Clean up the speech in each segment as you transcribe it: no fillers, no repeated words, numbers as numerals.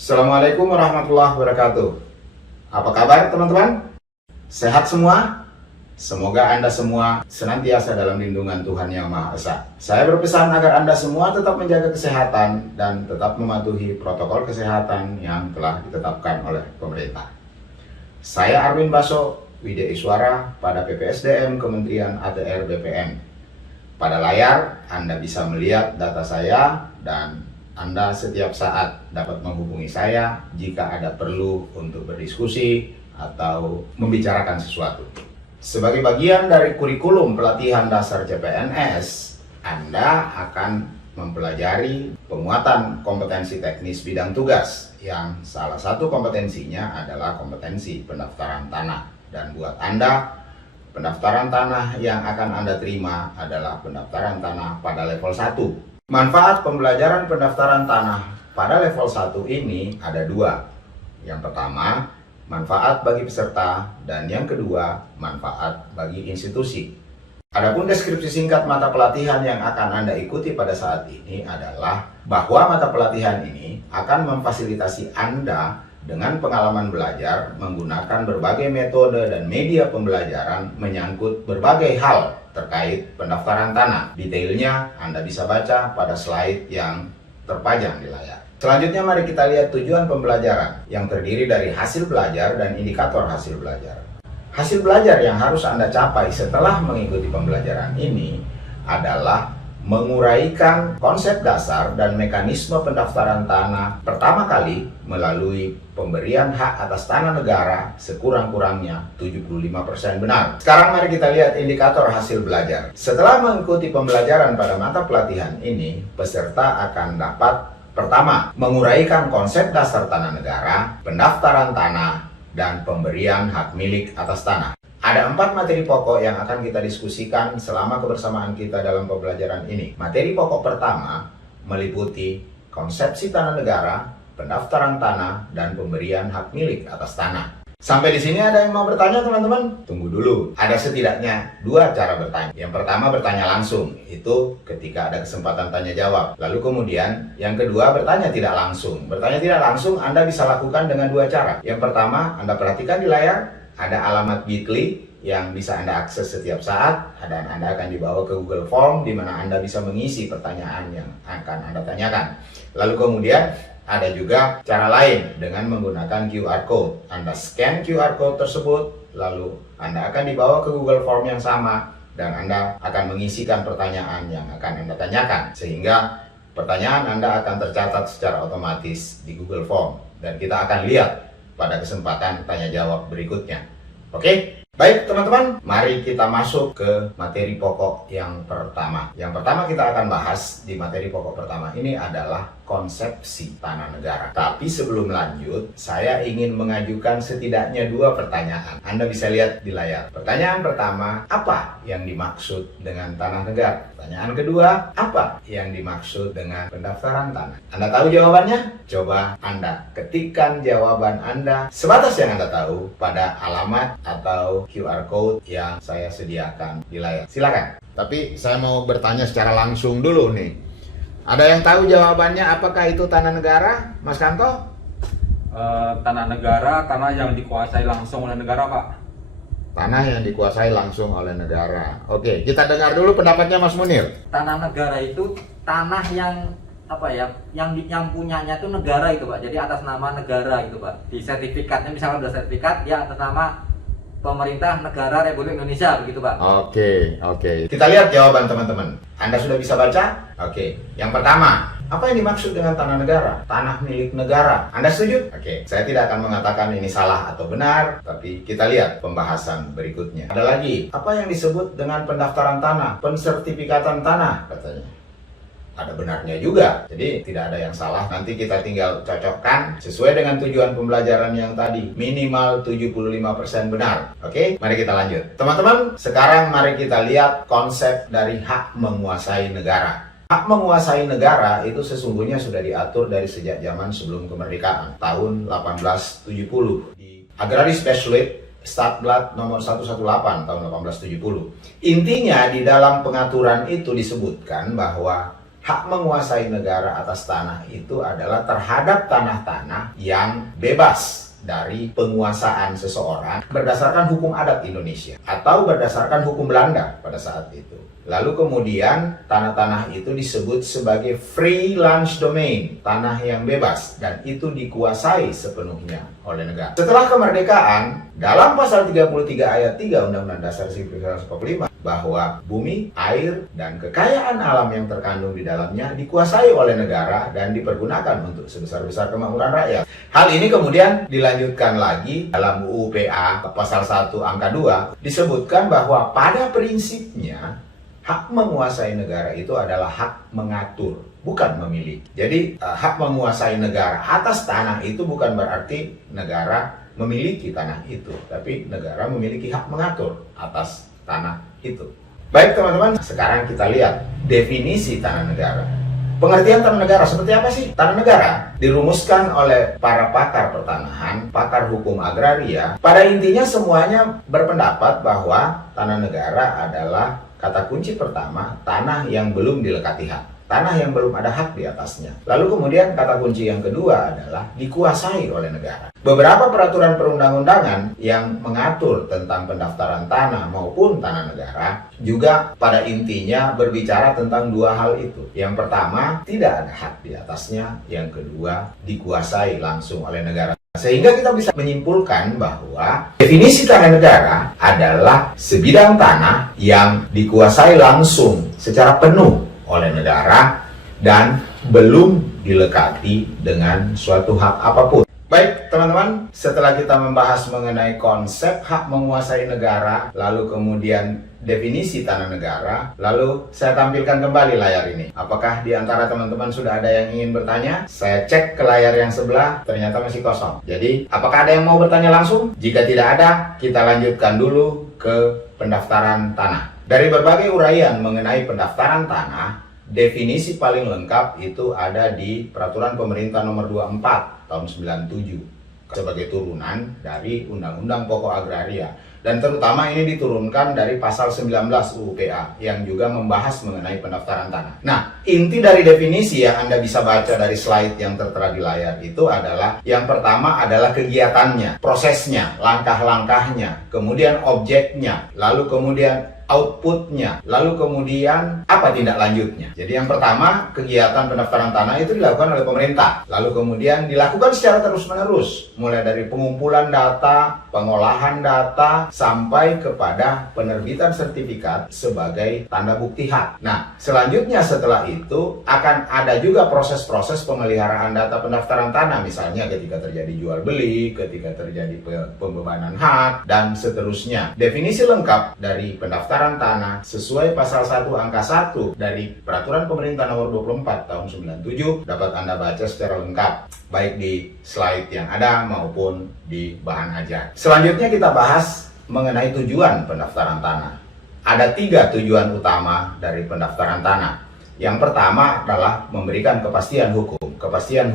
Assalamualaikum warahmatullahi wabarakatuh. Apa kabar teman-teman? Sehat semua? Semoga Anda semua senantiasa dalam lindungan Tuhan Yang Maha Esa. Saya berpesan agar Anda semua tetap menjaga kesehatan dan tetap mematuhi protokol kesehatan yang telah ditetapkan oleh pemerintah. Saya Arwin Baso, Widya Iswara pada PPSDM Kementerian ATR BPN. Pada layar Anda bisa melihat data saya dan Anda setiap saat dapat menghubungi saya jika ada perlu untuk berdiskusi atau membicarakan sesuatu. Sebagai bagian dari kurikulum pelatihan dasar CPNS, Anda akan mempelajari penguatan kompetensi teknis bidang tugas yang salah satu kompetensinya adalah kompetensi pendaftaran tanah. Dan buat Anda, pendaftaran tanah yang akan Anda terima adalah pendaftaran tanah pada level 1. Manfaat pembelajaran pendaftaran tanah pada level 1 ini ada dua. Yang pertama, manfaat bagi peserta, dan yang kedua, manfaat bagi institusi. Adapun deskripsi singkat mata pelatihan yang akan Anda ikuti pada saat ini adalah bahwa mata pelatihan ini akan memfasilitasi Anda dengan pengalaman belajar menggunakan berbagai metode dan media pembelajaran menyangkut berbagai hal terkait pendaftaran tanah. Detailnya Anda bisa baca pada slide yang terpajang di layar. Selanjutnya mari kita lihat tujuan pembelajaran yang terdiri dari hasil belajar dan indikator hasil belajar. Hasil belajar yang harus Anda capai setelah mengikuti pembelajaran ini adalah menguraikan konsep dasar dan mekanisme pendaftaran tanah pertama kali melalui pemberian hak atas tanah negara sekurang-kurangnya 75% benar. Sekarang mari kita lihat indikator hasil belajar. Setelah mengikuti pembelajaran pada mata pelatihan ini, peserta akan dapat pertama, menguraikan konsep dasar tanah negara, pendaftaran tanah, dan pemberian hak milik atas tanah. Ada 4 materi pokok yang akan kita diskusikan selama kebersamaan kita dalam pembelajaran ini. Materi pokok pertama meliputi konsepsi tanah negara, pendaftaran tanah, dan pemberian hak milik atas tanah. Sampai di sini ada yang mau bertanya teman-teman? Tunggu dulu, ada setidaknya 2 cara bertanya. Yang pertama bertanya langsung, itu ketika ada kesempatan tanya jawab. Lalu kemudian yang kedua bertanya tidak langsung. Bertanya tidak langsung Anda bisa lakukan dengan 2 cara. Yang pertama, Anda perhatikan di layar, ada alamat Bitly yang bisa Anda akses setiap saat, dan Anda akan dibawa ke Google Form di mana Anda bisa mengisi pertanyaan yang akan Anda tanyakan. Lalu kemudian ada juga cara lain dengan menggunakan QR Code. Anda scan QR Code tersebut, lalu Anda akan dibawa ke Google Form yang sama dan Anda akan mengisikan pertanyaan yang akan Anda tanyakan. Sehingga pertanyaan Anda akan tercatat secara otomatis di Google Form dan kita akan lihat pada kesempatan tanya jawab berikutnya. Oke? Baik teman-teman, mari kita masuk ke materi pokok yang pertama. Yang pertama kita akan bahas di materi pokok pertama ini adalah konsepsi tanah negara. Tapi sebelum lanjut, saya ingin mengajukan setidaknya 2 pertanyaan. Anda bisa lihat di layar. Pertanyaan pertama, apa yang dimaksud dengan tanah negara? Pertanyaan kedua, apa yang dimaksud dengan pendaftaran tanah? Anda tahu jawabannya? Coba Anda ketikkan jawaban Anda sebatas yang Anda tahu pada alamat atau QR Code yang saya sediakan di layar. Silakan. Tapi saya mau bertanya secara langsung dulu nih. Ada yang tahu jawabannya apakah itu tanah negara, Mas Kanto? Tanah negara, tanah yang dikuasai langsung oleh negara, Pak. Tanah yang dikuasai langsung oleh negara. Oke, kita dengar dulu pendapatnya Mas Munir. Tanah negara itu tanah yang yang punyanya itu negara itu, Pak. Jadi atas nama negara gitu, Pak. Di sertifikatnya misalnya udah sertifikat, ya atas nama pemerintah negara Republik Indonesia begitu, Pak. Oke. Kita lihat jawaban teman-teman. Anda sudah bisa baca? Oke. Yang pertama, apa yang dimaksud dengan tanah negara? Tanah milik negara. Anda setuju? Oke. Saya tidak akan mengatakan ini salah atau benar, tapi kita lihat pembahasan berikutnya. Ada lagi, apa yang disebut dengan pendaftaran tanah? Pensertifikatan tanah katanya. Ada benarnya juga, jadi tidak ada yang salah. Nanti kita tinggal cocokkan sesuai dengan tujuan pembelajaran yang tadi, minimal 75% benar. Oke, mari kita lanjut teman-teman. Sekarang mari kita lihat konsep dari hak menguasai negara. Hak menguasai negara itu sesungguhnya sudah diatur dari sejak zaman sebelum kemerdekaan, tahun 1870 di Agraris Besluit Stadblad nomor 118 tahun 1870. Intinya di dalam pengaturan itu disebutkan bahwa hak menguasai negara atas tanah itu adalah terhadap tanah-tanah yang bebas dari penguasaan seseorang berdasarkan hukum adat Indonesia atau berdasarkan hukum Belanda pada saat itu. Lalu kemudian tanah-tanah itu disebut sebagai free lunch domain, tanah yang bebas, dan itu dikuasai sepenuhnya oleh negara. Setelah kemerdekaan, dalam pasal 33 ayat 3 Undang-Undang Dasar 1945 bahwa bumi, air, dan kekayaan alam yang terkandung di dalamnya dikuasai oleh negara dan dipergunakan untuk sebesar-besar kemakmuran rakyat. Hal ini kemudian dilanjutkan lagi dalam UU PA pasal 1 angka 2 disebutkan bahwa pada prinsipnya hak menguasai negara itu adalah hak mengatur, bukan memiliki. Jadi hak menguasai negara atas tanah itu bukan berarti negara memiliki tanah itu, tapi negara memiliki hak mengatur atas tanah itu. Baik teman-teman, sekarang kita lihat definisi tanah negara. Pengertian tanah negara seperti apa sih? Tanah negara dirumuskan oleh para pakar pertanahan, pakar hukum agraria. Pada intinya semuanya berpendapat bahwa tanah negara adalah kata kunci pertama, tanah yang belum dilekati hak. Tanah yang belum ada hak di atasnya. Lalu kemudian kata kunci yang kedua adalah dikuasai oleh negara. Beberapa peraturan perundang-undangan yang mengatur tentang pendaftaran tanah maupun tanah negara juga pada intinya berbicara tentang dua hal itu. Yang pertama, tidak ada hak di atasnya. Yang kedua, dikuasai langsung oleh negara. Sehingga kita bisa menyimpulkan bahwa definisi tanah negara adalah sebidang tanah yang dikuasai langsung secara penuh oleh negara dan belum dilekati dengan suatu hak apapun. Baik teman-teman, setelah kita membahas mengenai konsep hak menguasai negara, lalu kemudian definisi tanah negara, lalu saya tampilkan kembali layar ini. Apakah di antara teman-teman sudah ada yang ingin bertanya? Saya cek ke layar yang sebelah, ternyata masih kosong. Jadi, apakah ada yang mau bertanya langsung? Jika tidak ada, kita lanjutkan dulu ke pendaftaran tanah. Dari berbagai uraian mengenai pendaftaran tanah, definisi paling lengkap itu ada di Peraturan Pemerintah Nomor 24 tahun 97 sebagai turunan dari Undang-Undang Pokok Agraria, dan terutama ini diturunkan dari pasal 19 UU PA yang juga membahas mengenai pendaftaran tanah. Nah, inti dari definisi yang Anda bisa baca dari slide yang tertera di layar itu adalah yang pertama adalah kegiatannya, prosesnya, langkah-langkahnya, kemudian objeknya, lalu kemudian outputnya, lalu kemudian apa tindak lanjutnya. Jadi yang pertama, kegiatan pendaftaran tanah itu dilakukan oleh pemerintah, lalu kemudian dilakukan secara terus-menerus, mulai dari pengumpulan data, pengolahan data, sampai kepada penerbitan sertifikat sebagai tanda bukti hak. Nah, selanjutnya setelah itu akan ada juga proses-proses pemeliharaan data pendaftaran tanah, misalnya ketika terjadi jual beli, ketika terjadi pembebanan hak, dan seterusnya. Definisi lengkap dari pendaftaran tanah sesuai pasal 1 angka 1 dari Peraturan Pemerintah Nomor 24 tahun 97 dapat Anda baca secara lengkap baik di slide yang ada maupun di bahan ajar. Selanjutnya kita bahas mengenai tujuan pendaftaran tanah. Ada 3 tujuan utama dari pendaftaran tanah. Yang pertama adalah memberikan kepastian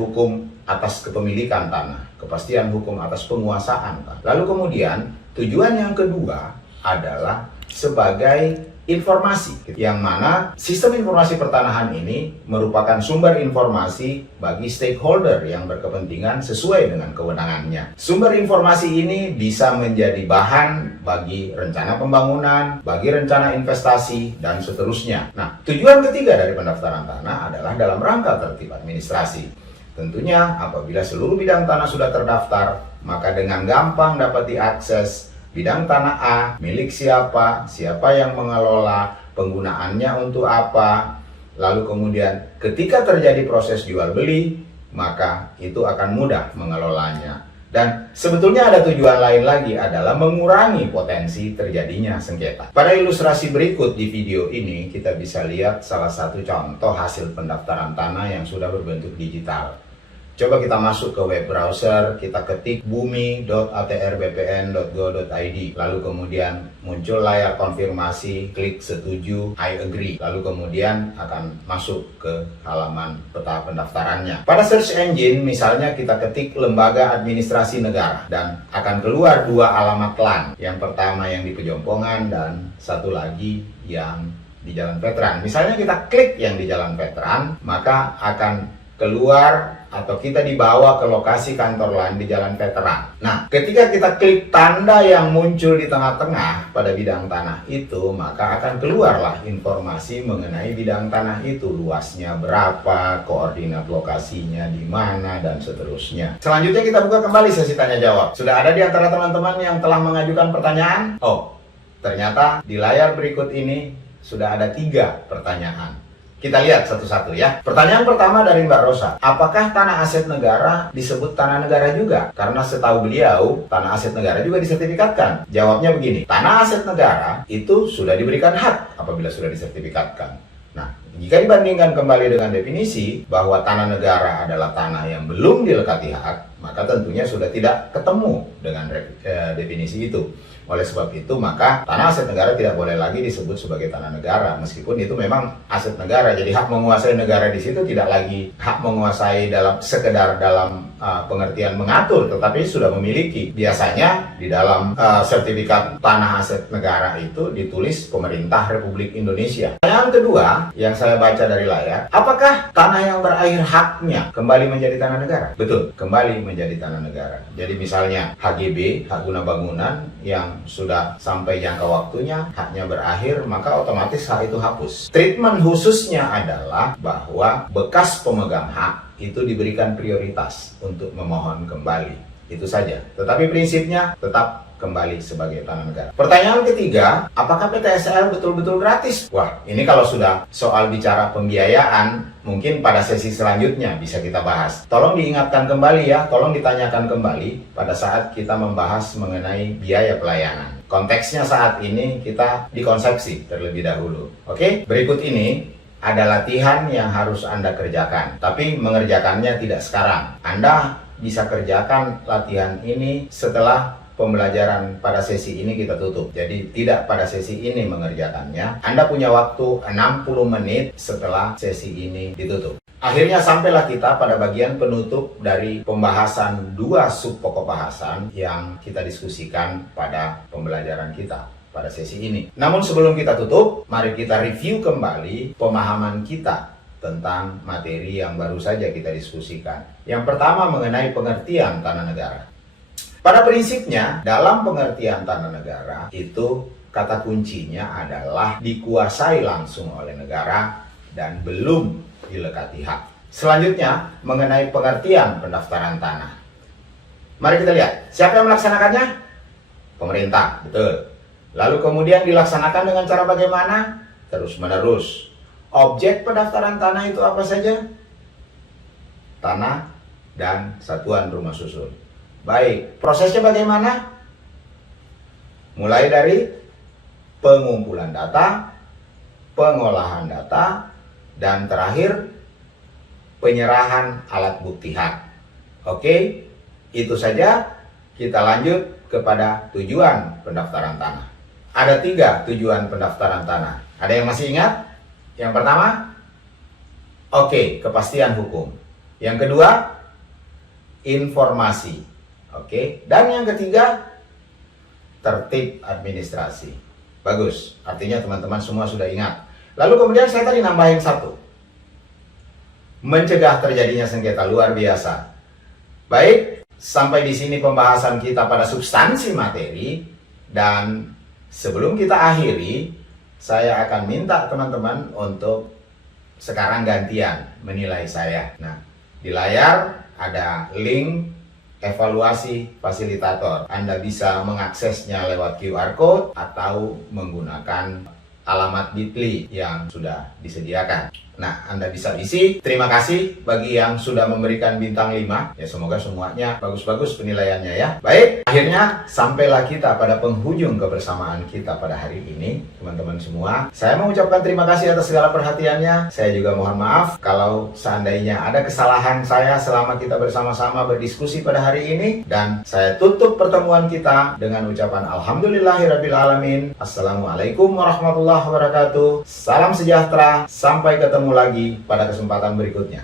hukum atas kepemilikan tanah, kepastian hukum atas penguasaan tanah. Lalu kemudian tujuan yang kedua adalah sebagai informasi, yang mana sistem informasi pertanahan ini merupakan sumber informasi bagi stakeholder yang berkepentingan sesuai dengan kewenangannya. Sumber informasi ini bisa menjadi bahan bagi rencana pembangunan, bagi rencana investasi, dan seterusnya. Nah, tujuan ketiga dari pendaftaran tanah adalah dalam rangka tertib administrasi. Tentunya apabila seluruh bidang tanah sudah terdaftar, maka dengan gampang dapat diakses bidang tanah A, milik siapa, siapa yang mengelola, penggunaannya untuk apa, lalu kemudian ketika terjadi proses jual beli, maka itu akan mudah mengelolanya. Dan sebetulnya ada tujuan lain lagi, adalah mengurangi potensi terjadinya sengketa. Pada ilustrasi berikut di video ini, kita bisa lihat salah satu contoh hasil pendaftaran tanah yang sudah berbentuk digital. Coba kita masuk ke web browser, kita ketik bumi.atrbpn.go.id, lalu kemudian muncul layar konfirmasi, klik setuju, I agree, lalu kemudian akan masuk ke halaman peta pendaftarannya. Pada search engine misalnya kita ketik lembaga administrasi negara dan akan keluar 2 alamat LAN, yang pertama yang di Pejompongan dan satu lagi yang di Jalan Veteran. Misalnya kita klik yang di Jalan Veteran, maka akan keluar atau kita dibawa ke lokasi kantor lain di Jalan Veteran. Nah, ketika kita klik tanda yang muncul di tengah-tengah pada bidang tanah itu, maka akan keluarlah informasi mengenai bidang tanah itu, luasnya berapa, koordinat lokasinya di mana, dan seterusnya. Selanjutnya kita buka kembali sesi tanya jawab. Sudah ada di antara teman-teman yang telah mengajukan pertanyaan? Oh, ternyata di layar berikut ini sudah ada 3 pertanyaan. Kita lihat satu-satu ya. Pertanyaan pertama dari Mbak Rosa. Apakah tanah aset negara disebut tanah negara juga? Karena setahu beliau, tanah aset negara juga disertifikatkan. Jawabnya begini. Tanah aset negara itu sudah diberikan hak apabila sudah disertifikatkan. Nah, jika dibandingkan kembali dengan definisi bahwa tanah negara adalah tanah yang belum dilekati hak, maka tentunya sudah tidak ketemu dengan definisi itu. Oleh sebab itu, maka tanah aset negara tidak boleh lagi disebut sebagai tanah negara, meskipun itu memang aset negara. Jadi hak menguasai negara di situ tidak lagi hak menguasai dalam sekedar dalam pengertian mengatur, tetapi sudah memiliki. Biasanya di dalam sertifikat tanah aset negara itu ditulis Pemerintah Republik Indonesia. Pertanyaan kedua yang saya baca dari layar, apakah tanah yang berakhir haknya kembali menjadi tanah negara? Betul, kembali menjadi tanah negara. Jadi misalnya HGB, hak guna bangunan, yang sudah sampai jangka waktunya, haknya berakhir, maka otomatis hak itu hapus. Treatment khususnya adalah bahwa bekas pemegang hak itu diberikan prioritas untuk memohon kembali. Itu saja. Tetapi prinsipnya tetap kembali sebagai tanah negara. Pertanyaan ketiga, apakah PTSL betul-betul gratis? Wah, ini kalau sudah soal bicara pembiayaan, mungkin pada sesi selanjutnya bisa kita bahas. Tolong diingatkan kembali ya, tolong ditanyakan kembali pada saat kita membahas mengenai biaya pelayanan. Konteksnya saat ini kita dikonsepsi terlebih dahulu. Oke, berikut ini ada latihan yang harus Anda kerjakan, tapi mengerjakannya tidak sekarang. Anda bisa kerjakan latihan ini setelah pembelajaran pada sesi ini kita tutup. Jadi tidak pada sesi ini mengerjakannya. Anda punya waktu 60 menit setelah sesi ini ditutup. Akhirnya sampailah kita pada bagian penutup dari pembahasan 2 sub pokok bahasan yang kita diskusikan pada pembelajaran kita pada sesi ini. Namun sebelum kita tutup, mari kita review kembali pemahaman kita tentang materi yang baru saja kita diskusikan. Yang pertama mengenai pengertian tanah negara. Pada prinsipnya, dalam pengertian tanah negara itu kata kuncinya adalah dikuasai langsung oleh negara dan belum dilekati hak. Selanjutnya, mengenai pengertian pendaftaran tanah. Mari kita lihat, siapa yang melaksanakannya? Pemerintah, betul. Lalu kemudian dilaksanakan dengan cara bagaimana? Terus-menerus. Objek pendaftaran tanah itu apa saja? Tanah dan satuan rumah susun. Baik, prosesnya bagaimana? Mulai dari pengumpulan data, pengolahan data, dan terakhir penyerahan alat bukti hak. Oke, itu saja. Kita lanjut kepada tujuan pendaftaran tanah. Ada 3 tujuan pendaftaran tanah. Ada yang masih ingat? Yang pertama, oke, kepastian hukum. Yang kedua, informasi. Oke, dan yang ketiga, tertib administrasi. Bagus, artinya teman-teman semua sudah ingat. Lalu kemudian saya tadi nambahin 1. Mencegah terjadinya sengketa, luar biasa. Baik, sampai di sini pembahasan kita pada substansi materi. Dan sebelum kita akhiri, saya akan minta teman-teman untuk sekarang gantian menilai saya. Nah, di layar ada link evaluasi fasilitator. Anda bisa mengaksesnya lewat QR code atau menggunakan alamat Bitly yang sudah disediakan. Nah, Anda bisa isi. Terima kasih bagi yang sudah memberikan bintang 5. Ya, semoga semuanya bagus-bagus penilaiannya ya. Baik, akhirnya sampailah kita pada penghujung kebersamaan kita pada hari ini, teman-teman semua. Saya mengucapkan terima kasih atas segala perhatiannya. Saya juga mohon maaf kalau seandainya ada kesalahan saya selama kita bersama-sama berdiskusi pada hari ini. Dan saya tutup pertemuan kita dengan ucapan Alhamdulillahirrabbilalamin. Assalamualaikum warahmatullahi wabarakatuh. Salam sejahtera. Sampai ketemu lagi pada kesempatan berikutnya.